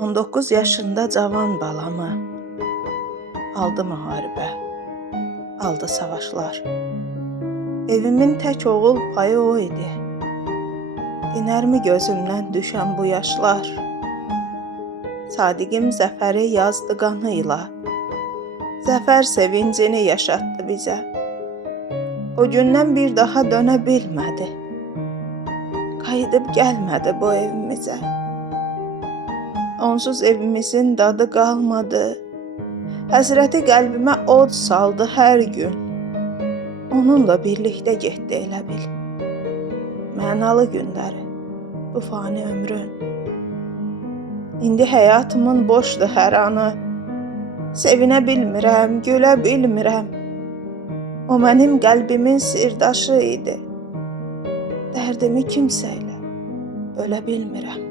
19 yaşında cavan balamı aldı müharibə, aldı savaşlar. Evimin tək oğul payı o idi. Dinərmi gözümdən düşən bu yaşlar? Sadiqim zəfəri yazdı qanıyla, zəfər sevincini yaşatdı bizə. O gündən bir daha dönə bilmədi, qayıdıb gəlmədi bu evimizə. Onsuz evimizin dadı qalmadı, həsrəti qəlbimə od saldı hər gün. Onunla birlikdə getdi elə bil, mənalı günləri, bu fani ömrün. İndi həyatımın boşdur hər anı, sevinə bilmirəm, gülə bilmirəm. O mənim qəlbimin sirdaşı idi, dərdimi kimsə ilə bölə bilmirəm.